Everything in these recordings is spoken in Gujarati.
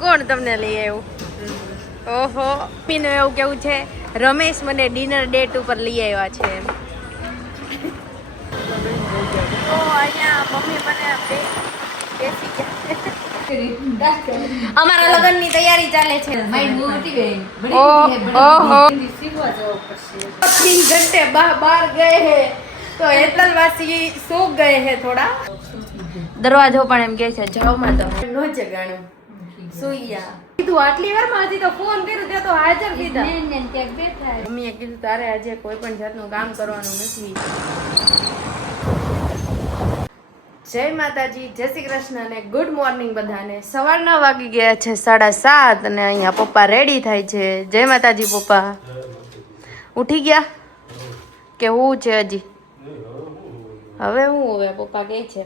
કોણ તમને લઈ આવ્યું? ઓહો, મમ્મીનું એવું કેવું છે રમેશ મને ડિનર ડેટ ઉપર લઈ આવ્યા છે. તો અહીંયા મમ્મી મને બેસી ગયા. અમારા લગ્નની તૈયારી ચાલે છે. ઓહો 3 ઘંटे बाहर गए हैं तो હેતલવાસી સો ગए हैं થોડા. દરવાજો પણ એમ કે છે જાવ માં તો નો જગાણું સુઈયા કીધું આટલી વારમાં હજી તો ફોન કર્યો ત્યાં તો હાજર કીધા. મમ્મીએ કીધું તારે આજે કોઈ પણ જાતનું કામ કરવાનું નથી. જય માતાજી, જય શ્રી કૃષ્ણ અને ગુડ મોર્નિંગ બધાને. સવારના વાગી ગયા છે 7:30 અને અહીંયા પપ્પા રેડી થાય છે. જય માતાજી પપ્પા. ઉઠી ગયા કે હું છે હજી? હવે હું હવે પપ્પા કહે છે.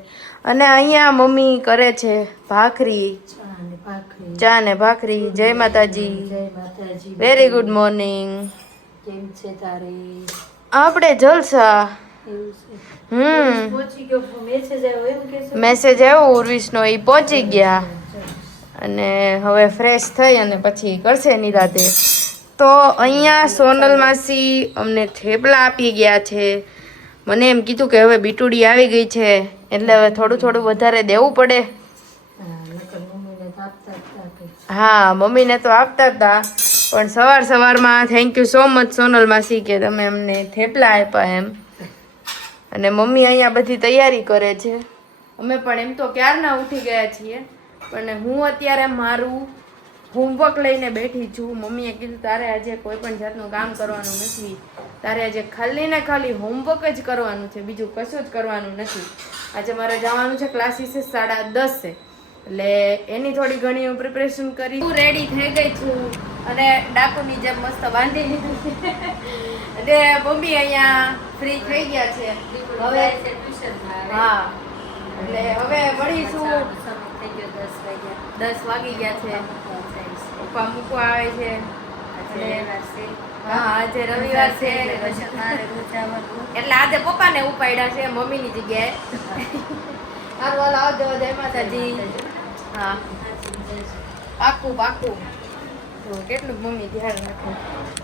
અને અહીંયા મમ્મી કરે છે ભાખરી, ચા ને ભાખરી. જય માતાજી. Very good morning. કેમ છે તારી? આપણે જલસા. મેસેજ આવ્યો ઉર્વિશનો, એ પહોંચી ગયા અને હવે ફ્રેશ થઈ અને પછી કરશે નિરાતે. તો અહીંયા સોનલ માસી અમને થેપલા આપી ગયા છે. મને એમ કીધું કે હવે બીટુડી આવી ગઈ છે એટલે હવે થોડું થોડું વધારે દેવું પડે. હા, મમ્મીને તો આપતા હતા પણ સવારમાં thank you so much Sonal માસી કે તમે અમને થેપલા આપ્યા એમ. અને મમ્મી અહીંયા બધી તૈયારી કરે છે. અમે પણ એમ તો ક્યારના ઉઠી ગયા છીએ પણ હું અત્યારે મારું હોમવર્ક લઈને બેઠી છું. મમ્મીએ કીધું તારે આજે કોઈ પણ જાતનું કામ કરવાનું નથી, તારે આજે ખાલી ને ખાલી હોમવર્ક જ કરવાનું છે, બીજું કશું જ કરવાનું નથી. આજે મારે જવાનું છે ક્લાસીસે 10:30 એટલે એની થોડી ઘણી હું પ્રિપરેશન કરી. હું રેડી થઈ ગઈ છું અને ડાકુની જેમ મસ્ત બાંધી લીધું છે. એટલે મમ્મી અહીંયા ફ્રી થઈ ગયા છે હવે. હા, એટલે હવે મળીશું. 10 વાગી ગયા છે. પપ્પા મૂકવા આવે છે. હા, આજે રવિવાર છે એટલે આજે પપ્પાને ઉપાડ્યા છે મમ્મીની જગ્યાએ. હાલ આવજો. જય માતાજી. હા, પાકું પાકું. કેટલું મમ્મી ધ્યાન રાખે.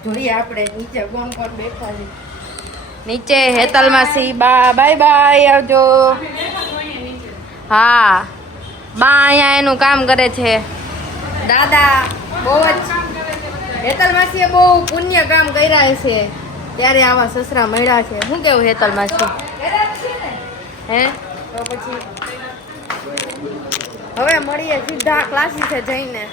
જોઈએ આપણે નીચે કોણ કોણ બેઠા છે. નીચે હેતલ માસી બા, બાય બાય, આવજો. હા, બા અહીંયા એનું કામ કરે છે. દાદા બહુ જ હેતલ માસીએ બહુ પુણ્ય કામ કર્યા છે ત્યારે આવા સસરા મળ્યા છે. શું કેવું હેતલ માસી? હે તો પછી હવે મળીએ સીધા ક્લાસીસે જઈને.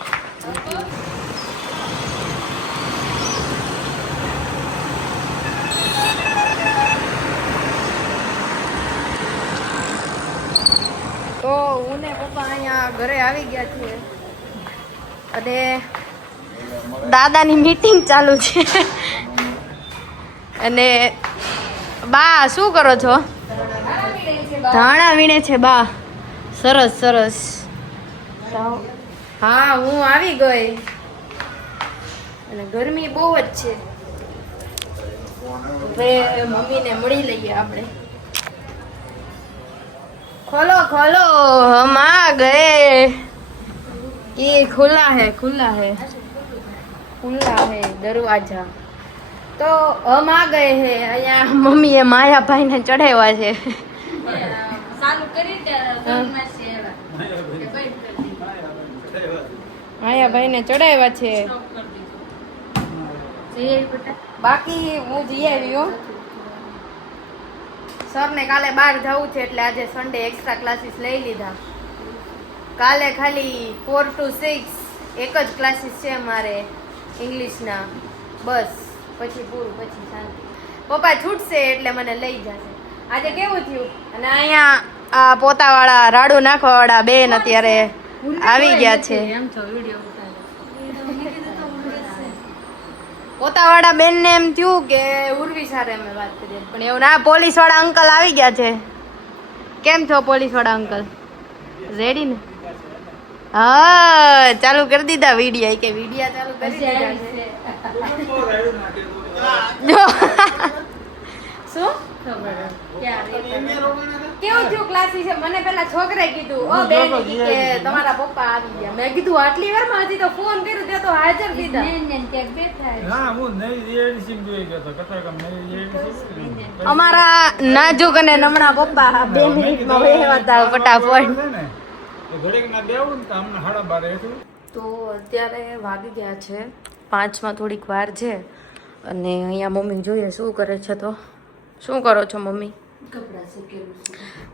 તો હું ને પપ્પા અહીંયા ઘરે આવી ગયા છીએ અને દાદાની મીટિંગ ચાલુ છે. અને બા શું કરો છો? ધાણા વીણે છે બા. સરસ સરસ. હા, હું આવી ગઈ અને ગરમી બહુ જ છે. હવે મમ્મીને મળી લઈએ આપણે. खोलो खोलो, हम आ गए. ये खुला है दरवाजा. तो हम आ गए हैं. અહીંયા મમ્મીએ માયાભાઈને ચડાવ્યા છે. માયાભાઈને ચડાવ્યા છે. બાકી હું જઈ આવ્યો. સરને કાલે બહાર જવું છે એટલે આજે સન્ડે એક્સ્ટ્રા ક્લાસીસ લઈ લીધા. કાલે ખાલી 4 to 6 એક જ ક્લાસીસ છે અમારે ઇંગ્લિશના. બસ પછી પૂરું, પછી શાંતિ. પપ્પા છૂટશે એટલે મને લઈ જશે. આજે કેવું થયું? અને અહીંયા આ પોતાવાળા રાડુ નાખવાવાળા બેન અત્યારે આવી ગયા છે. પોતાવાળા બેન ને એમ થયું કે ઉર્વી સાથે અમે વાત કરીએ પણ એવું ના. પોલીસ વાળા અંકલ આવી ગયા છે. કેમ છો પોલીસ વાળા અંકલ? રેડી ને? હા, ચાલુ કરી દીધા વિડિયા. કે વિડિયા ચાલુ કરી દીધા છે. શું કેવું થયું ક્લાસી છે? મને પેલા છોકરાએ કીધું ઓ બેન કે તમારા પપ્પા આવી ગયા. મેં કીધું આટલી વારમાં હજી તો ફોન કર્યો ત્યાં તો હાજર દીધા. હા હું નવી રીએડિશન જોઈ ગયો તો કથાકમ નવી રીએડિશન અમારા નાજુક અને નમણા પપ્પા 2 મિનિટમાં વહેવાતા ફટાફટ. ઘોડેક ના બેવું ને તો અમને 12:30 હતું. તો અત્યારે વાગી ગયા છે 5માં થોડીક વાર છે અને અહીંયા મમ્મી જોઈએ શું કરે છે. તો શું કરો છો મમ્મી?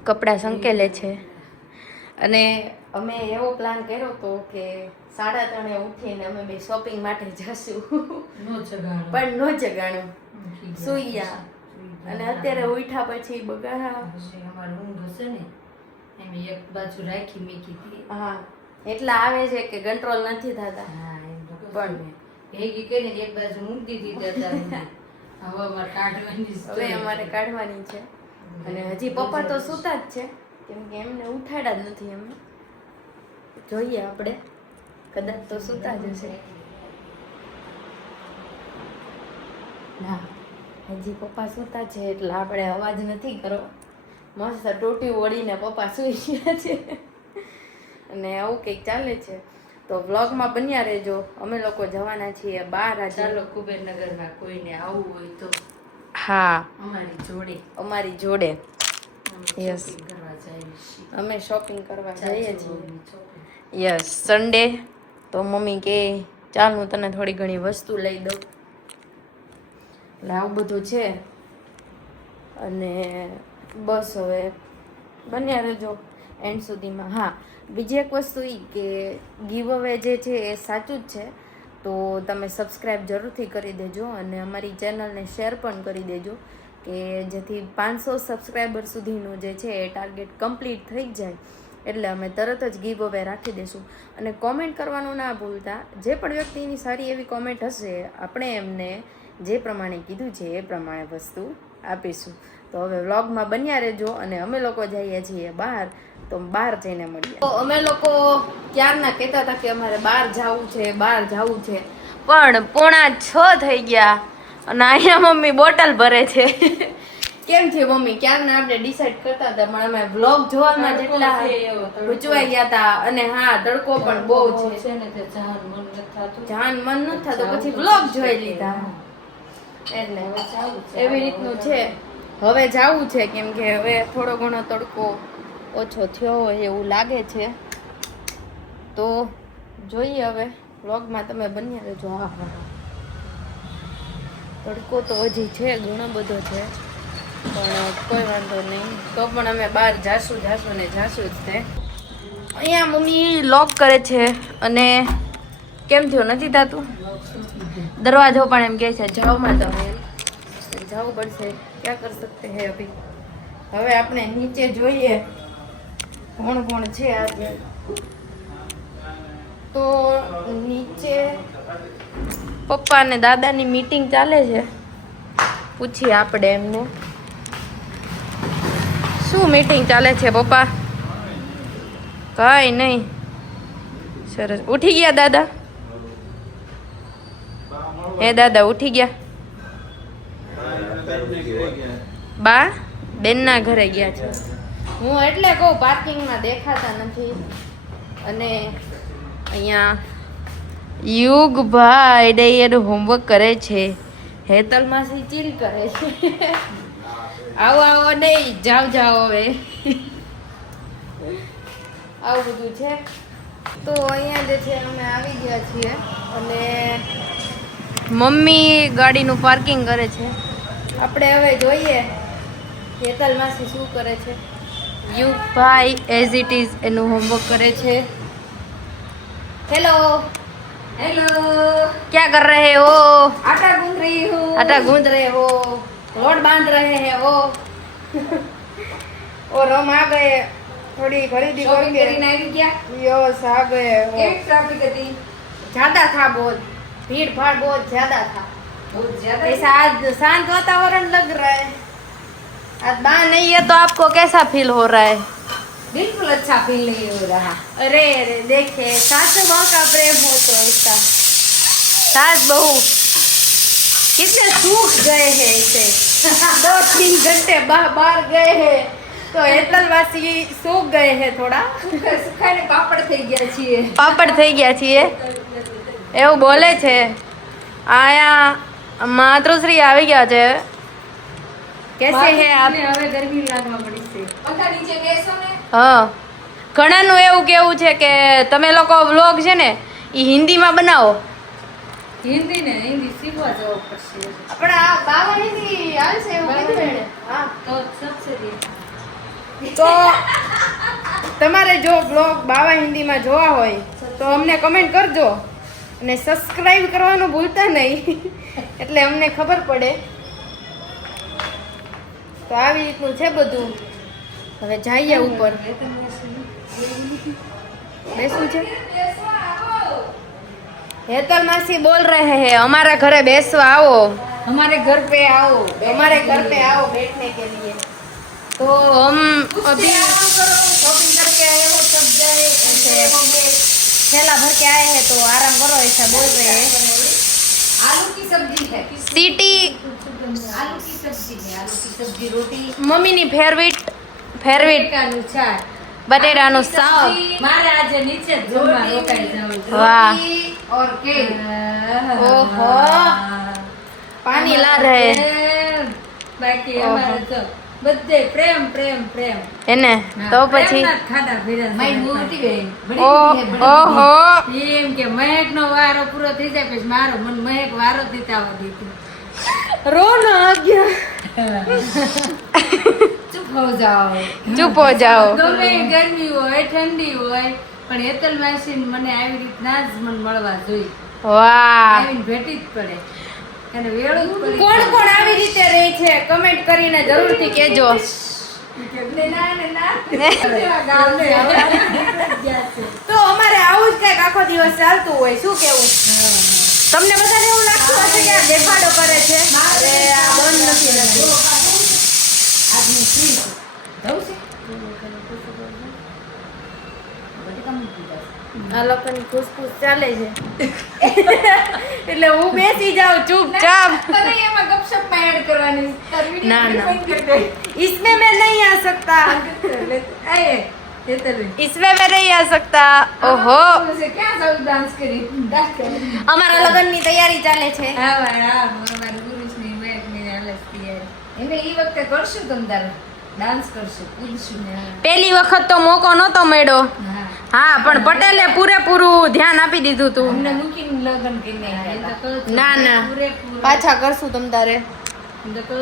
કપડાં સંકેલે છે. અને અમે એવો પ્લાન કર્યો હતો કે 3:30 ઉઠીને અમે બે શોપિંગ માટે જશું પણ નો જગાણું, સુઈયા. અને અત્યારે ઉઠ્યા પછી બગાડા એક બાજુ રાખી મૂકી હતી. હા એટલા આવે છે કે કંટ્રોલ નથી થતા. પણ ભેગી કરીને એક બાજુ મૂકી દીધી હવામાં કાઢવાની હવે અમારે કાઢવાની છે. અને હજી પપ્પા તો સૂતા જ છે કેમ કે એમને ઉઠાડ્યા જ નથી. અમે જોઈએ આપણે કદાચ તો સૂતા જ હશે. ના હજી પપ્પા સૂતા છે એટલે આપણે અવાજ નથી કરવો. મસ્ત ટોટી ઓળીને પપ્પા સૂઈ ગયા છે અને આવું કંઈક ચાલે છે. તો વ્લોગમાં બન્યા રહેજો. અમે લોકો જવાના છીએ બહાર આજે. ચાલો કુબેરનગરમાં કોઈને આવવું હોય તો હા અમારી જોડે યસ કરવા જઈએ છીએ. અમે શોપિંગ કરવા જઈએ છીએ. યસ સન્ડે તો મમ્મી કે ચાલ હું તને થોડી ઘણી વસ્તુ લઈ દઉં. એટલે આવું બધું છે. અને બસ હવે બન્યા રહેજો એન્ડ સુધીમાં. હા બીજી એક વસ્તુ એ કે ગીવ અવે જે છે એ સાચું જ છે. તો તમે સબસ્ક્રાઈબ જરૂરથી કરી દેજો અને અમારી ચેનલને શેર પણ કરી દેજો કે જેથી 500 સબસ્ક્રાઈબર સુધીનું જે છે એ ટાર્ગેટ કમ્પ્લીટ થઈ જાય એટલે અમે તરત જ ગીવ અવે રાખી દઈશું. અને કોમેન્ટ કરવાનું ના ભૂલતા. જે પણ વ્યક્તિની સારી એવી કોમેન્ટ હશે આપણે એમને જે પ્રમાણે કીધું છે એ પ્રમાણે વસ્તુ આપીશું. તો હવે વ્લોગમાં બન્યા રહેજો અને અમે લોકો જઈએ છીએ બહાર. તો બહાર જઈને મળીએ. તો અમે લોકો ક્યારના કહેતા હતા કે અમારે બહાર જવું છે પણ 5:45 થઈ ગયા અને અહીંયા મમ્મી બોટલ ભરે છે. કેમ છે મમ્મી? ક્યારના આપણે ડિસાઈડ કરતા હતા પણ અમે વ્લોગ જોવામાં જેટલા ગુચવાઈ ગયા હતા. અને હા તડકો પણ બહુ છે ને તે જાન મન નથી થતું. જાન મન નથી થતું પછી વ્લોગ જોઈ લીધા. એટલે એવી રીતનું છે. હવે જાવું છે કેમ કે હવે થોડો ઘણો તડકો ઓછો થયો હોય એવું લાગે છે. તો જોઈએ હવે વ્લોગમાં તમે બન્યા રહેજો. હા હા તડકો તો હજી છે ઘણો બધો છે પણ કોઈ વાંધો નહીં. તો પણ અમે બહાર જાશું જ તે. અહીંયા મમ્મી લોક કરે છે અને કેમ થયું નથી થતું? દરવાજો પણ એમ કહે છે જાઓમાં તમે જવું પડશે. ક્યાં કરી શકતે હે અભી. હવે આપણે નીચે જોઈએ કોણ છે આજે. તો નીચે પપ્પા અને દાદાની મીટિંગ ચાલે છે. પૂછીએ આપણે એમને શું મીટિંગ ચાલે છે પપ્પા? કઈ નહીં. સરસ. ઉઠી ગયા દાદા? હે દાદા ઉઠી ગયા? બા બેનના ઘરે ગયા છે. હું એટલે કહું પાર્કિંગમાં દેખાતા નથી. અને અહીંયા યુગભાઈ એનું હોમવર્ક કરે છે. હેતલ માસી ચીલ કરે છે. આવો નહીં જાઓ હવે. આવું બધું છે. તો અહીંયા જે છે અમે આવી ગયા છીએ અને મમ્મી ગાડીનું પાર્કિંગ કરે છે. આપણે હવે જોઈએ હેતલ માસી શું કરે છે. યુગભાઈ એઝ ઇટ ઇઝ એનું હોમવર્ક કરે છે. હેલો क्या कर रहे हो? आटा गूंद रही हूँ. आटा गूंद रहे हो, रोड बांध रहे हैं वो. और हम आ गए थोड़ी खरीदी शॉपिंग करके. કરીને આવી ગયા. यस आ गए. एक ट्रैफिक હતી. ज्यादा था बहुत, भीड़ भाड़ बहुत ज्यादा था. बहुत ज्यादा. ऐसा आज शांत वातावरण लग रहा है. आज बा नहीं है तो आपको कैसा फील हो रहा है? बिल्कुल अच्छा फील नहीं हो रहा. अरे देखिए सासू माँ का प्रेम हो तो ऐसा. सास बहू कितने सूख गए हैं इसे. 2-3 घंटे बाहर गए हैं तो હેતલવાસી સૂક ગए हैं થોડા સુખાઈને પાપડ થઈ ગયા છીએ. પાપડ થઈ ગયા છીએ એવું બોલે છે. આયા માતૃશ્રી આવી ગયા છે. કેસે હે આપ? હવે ગરમી લાગવા મળી છે. પંખા નીચે બેસો ને. હા, ઘણાનું એવું કેવું છે કે તમે લોકો વ્લોગ છે ને એ હિન્દીમાં બનાવો. હિન્દી ને હિન્દી શીખવા જવું પડશે. પણ આ બાવા હિન્દી આવશે એવું કીધું એણે. હા, તો સબસિડી. તો તમારે જો બ્લોગ બાવા હિન્દીમાં જોવા હોય તો અમને કમેન્ટ કરજો અને સબસ્ક્રાઇબ કરવાનું ભૂલતા નહીં એટલે અમને ખબર પડે. તો આવી રીતનું છે બધું. હવે જઈએ ઉપર. બેસવું છે? હેતલ માસી બોલ રહે હે हमारे घरे બેસવા આવો. हमारे घर पे आओ. हमारे घर पे आओ बैठने के लिए. तो हम अभी शॉपिंग करके आए हो सब गए ऐसे थैला भर के आए हैं तो आराम करो ऐसा बोल रहे हैं. आलू की सब्जी है. सिटी आलू की सब्जी है. आलू की सब्जी रोटी. મમ્મીની ફેવરિટ બટેટાનું શાક. બટેટાનું શાક. મારે આજે નીચે જ જમવા રોકાઈ જવું. વાહ. રોટી और केक. ઓહો, પાણી લા રહે બાકી અમારે તો બધે પ્રેમ પ્રેમ પ્રેમ. એને તો પછી પ્રેમના જ ખાધા પીધા. મારી મોટી બેન ઓહો એમ કે મહેક નો વારો પૂરો થઈ જાય પછી મારો મન મહેક વારો દીતાવા દીધું. રો ના આ ગયા. ચૂપ હો જાઓ. ચૂપ હો જાઓ. ગમે એ ગરમી હોય ઠંડી હોય પણ હેતલ માસી મને આવી રીતના જ મન મળવા જોઈએ. વાહ. આવીને ભેટી જ પડે અને વેળું જ પડી કોણ કોણ આવી રીતે રહે છે કમેન્ટ કરીને જરૂરથી કહેજો. તો અમારે આવું જ કઈક આખો દિવસ ચાલતું હોય. શું કેવું? તમને બધાને એવું લાગતું હશે કે આ દેખાડો કરે છે અરે આ બંધ નથી રહેતું. આજની ફ્રી જવું છે. આ લોકોની ખુશખુશ ચાલે છે એટલે હું બેસી જાઉં ચૂપચાપ. તને એમાં ગપશપમાં એડ કરવાની. તાર video ના, ના. define કરી દે. इसमें मैं नहीं आ सकता. આયે, હેતલ બેન. इसमें मैं नहीं आ सकता. ઓહો, ક્યાં જાવ ડાન્સ કરી? ડાન્સ કરી. અમારા લગ્નની તૈયારી ચાલે છે. હા ભાઈ, હા મારા ગુરુની મહેકની હાલત તૈયારી. એને ઈ વખતે કરશું તમ તારે ડાન્સ કરશું પૂછશું ને. પહેલી વખત તો મોકો નહોતો મળ્યો. હા હા, પણ પટેલે પૂરેપૂરું ધ્યાન આપી દીધું તું. અમને મૂકીને લગ્ન કરીને આવ્યા. ના ના, પૂરેપૂરો પાછા કરશું તમ તારે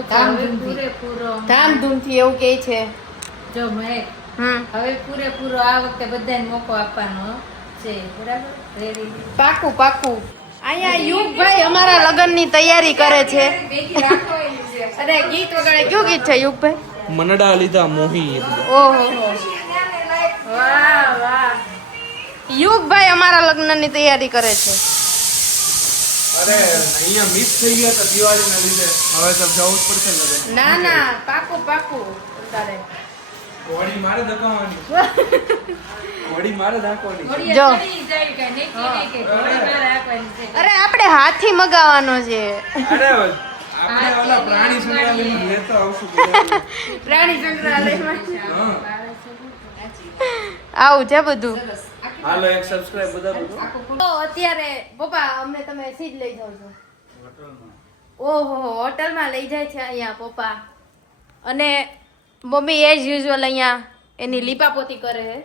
ધામધૂમથી. પૂરેપૂરો ધામધૂમથી એવું કે છે. જો મહેક હવે પૂરેપૂરો આ વખતે બધાને મોકો આપવાનો છે. બરાબર? રેડી? પાકું પાકું. અહીંયા યુગભાઈ અમારા લગ્નની તૈયારી કરે છે. ભેગી રાખવાની છે. અરે ગીત વગાડે. કયું ગીત છે યુગભાઈ? મનડા લીધા મોહી. ઓહો, વાહ વાહ. યુગભાઈ અમારા લગ્નની તૈયારી કરે છે. અરે અહીંયા મિસ થઈ ગયા તો દિવાળીના લીધે હવે તો જવું જ પડશે લગન. ના ના, પાકું પાકું. તારે ઘોડી મારે ધકાવવાની. ઘોડી મારે ધકાવવાની. જો. ઘોડિયા ચડી જાય કે નહીં કે ઘોડી મારે રાખવાની છે. અરે આપણે હાથી મગાવવાનો છે. અરે આપણે ઓલા પ્રાણી સંગ્રહાલયમાં લેતો આવશું બધા. પ્રાણી સંગ્રહાલયમાં હા. આવું છે બધું. હાલો એક સબસ્ક્રાઇબ બધા બધું. તો અત્યારે પપ્પા અમને તમે સીધ લઈ જાવ છો. ઓહો, હોટલમાં લઈ જાય છે અહીંયા પપ્પા. અને મમ્મી એઝ યુઝ્યુઅલ અહીંયા એની લીપાપોતી કરે છે.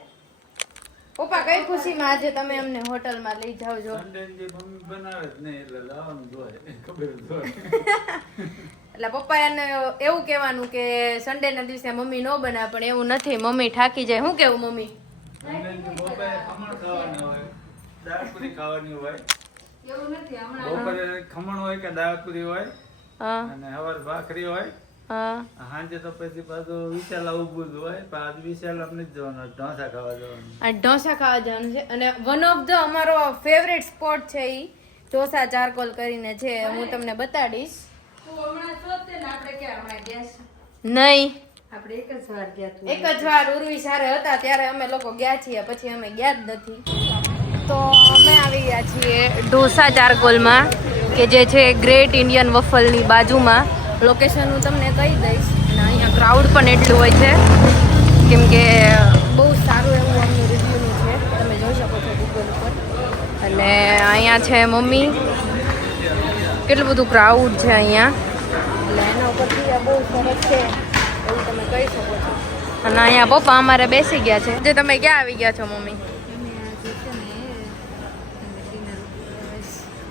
પપ્પા કઈ ખુશીમાં આજે તમે અમને હોટલમાં લઈ જાવ છો? એટલે પપ્પા એને એવું કહેવાનું કે સન્ડે ના દિવસે મમ્મી નો બનાવે, પણ એવું નથી. મમ્મી થાકી જાય. શું કેવું મમ્મી? એવું નથી હમણાં. બપોરે ખમણ હોય કે દાળ પૂરી હોય હા અને હવાર ભાખરી હોય. હા. સાંજે તો પછી પાછું વિશાલ ઊભું જ હોય. પણ આજ વિશાલ અમને જ જવાનું, ઢોસા ખાવા જવાનું. આ ઢોસા ખાવા જવાનું છે. અને વન ઓફ ધ અમારો ફેવરેટ સ્પોટ છે ઈ ઢોસા ચારકોલ કરીને છે. હું તમને બતાડીશ. તું હમણાં શોધતે ને આપણે કે હમણાં ગયા છે. નહીં, આપણે એક જ વાર ગયા તું. એક જ વાર ઉર્વી સારે હતા ત્યારે અમે લોકો ગયા છીએ, પછી અમે ગયા જ નથી. તો અમે આવી ગયા છીએ ઢોસા ચારકોલમાં, કે જે છે ગ્રેટ ઇન્ડિયન વફલની બાજુમાં. લોકેશન હું તમને કહી દઈશ. અને અહીંયા ક્રાઉડ પણ એટલું હોય છે કેમ કે બહુ સારું એવું આમનું રિવ્યુનું છે, તમે જોઈ શકો છો ગૂગલ ઉપર. અને અહીંયા છે મમ્મી. કેટલું બધું ક્રાઉડ છે અહીંયા. એટલે એના ઉપરથી આ બહુ સરસ છે એવું તમે કહી શકો છો. અને અહીંયા પપ્પા અમારે બેસી ગયા છે. જે તમે ક્યાં આવી ગયા છો મમ્મી? અમે આજે છે ને ડિનર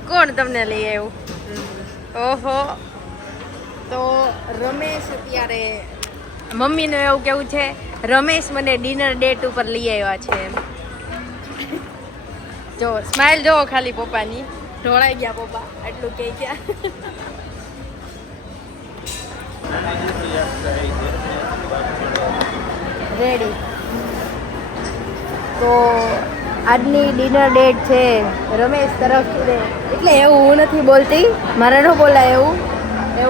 કોણ તમને લઈ આવ્યું? ઓહો. તો રમેશ અત્યારે મમ્મીનું એવું કેવું છે, રમેશ મને ડિનર ડેટ ઉપર લઈ આવ્યા છે એમ. જો સ્માઈલ જોવો ખાલી પપ્પાની. ઢોળાઈ ગયા પપ્પા, એટલું કહી ગયા. રેડી. તો આજની ડિનર ડેટ છે રમેશ તરફથી. એટલે એવું હું નથી બોલતી, મારે ન બોલાય એવું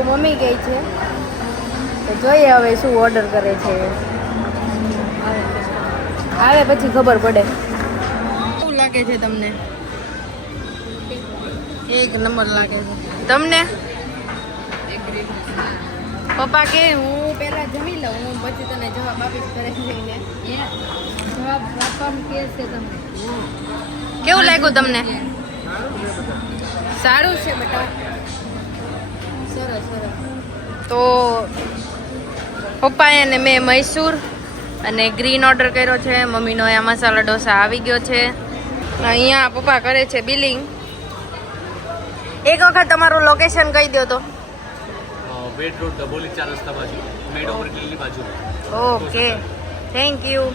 મમ્મી કહે છે. તો જોઈએ હવે શું ઓર્ડર કરે છે. આવે પછી ખબર પડે. કેવું લાગે છે તમને? એક નંબર લાગે છે તમને? પપ્પા કે હું પહેલા જમી લઉં, હું પછી તને જવાબ આપીશ ઘરે જઈને. જવાબ આપવાનું કે છે તમને? કેવું લાગ્યું તમને? સારું છે બેટા, સરસ સરસ. તો પપ્પાએ અને મેં મૈસૂર અને ગ્રીન ઓર્ડર કર્યો છે. મમ્મીનો અહીંયા મસાલા ઢોસા આવી ગયો છે. અહીંયા પપ્પા કરે છે બિલિંગ. એક વખત તમારું લોકેશન કહી દો તો. બેડ રોડ ડબોલી 4 રસ્તા બાજુ, મેડ ઓવર કિલ્લી બાજુ. Okay, thank you.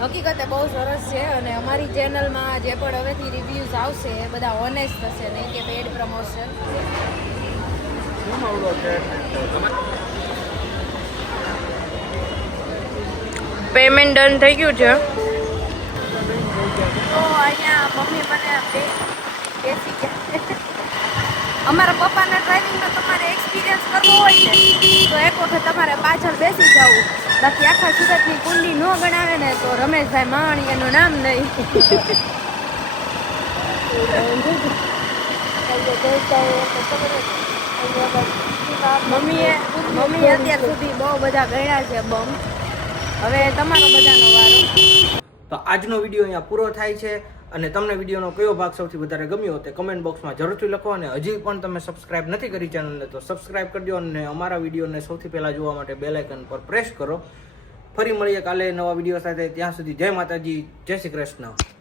હકીકતે બહુ સરસ છે અને અમારી ચેનલમાં જે પણ હવેથી રિવ્યૂઝ આવશે એ બધા ઓનેસ્ટ થશે, નહીં કે પેડ પ્રમોશન. પેમેન્ટ ડન થઈ ગયું છે. તો અહીંયા મમ્મી મને બેસી ગયા. અમારા પપ્પાના ડ્રાઇવિંગનો તમારે એક્સપિરિયન્સ કરવો હોય ને તો એક વખત તમારે પાછળ બેસી જવું. બાકી આખા સુરતની કુંડી ન ગણાવે ને તો રમેશભાઈ માણી એનું નામ નહીં. મમ્મીએ અત્યાર સુધી બહુ બધા ગણ્યા છે બમ. હવે તમારો બધાનો વારો. તો આજનો વિડીયો અહીંયા પૂરો થાય છે. અને તમને વિડીયોનો કયો ભાગ સૌથી વધારે ગમ્યો તે કમેન્ટ બોક્સમાં જરૂરથી લખો. અને હજી પણ તમે સબસ્ક્રાઇબ નથી કરી ચેનલને તો સબસ્ક્રાઇબ કરી દો અને અમારા વિડીયોને સૌથી પહેલાં જોવા માટે બેલ આઇકન પર પ્રેસ કરો. ફરી મળીએ કાલે નવા વિડીયો સાથે. ત્યાં સુધી જય માતાજી, જય શ્રી કૃષ્ણ.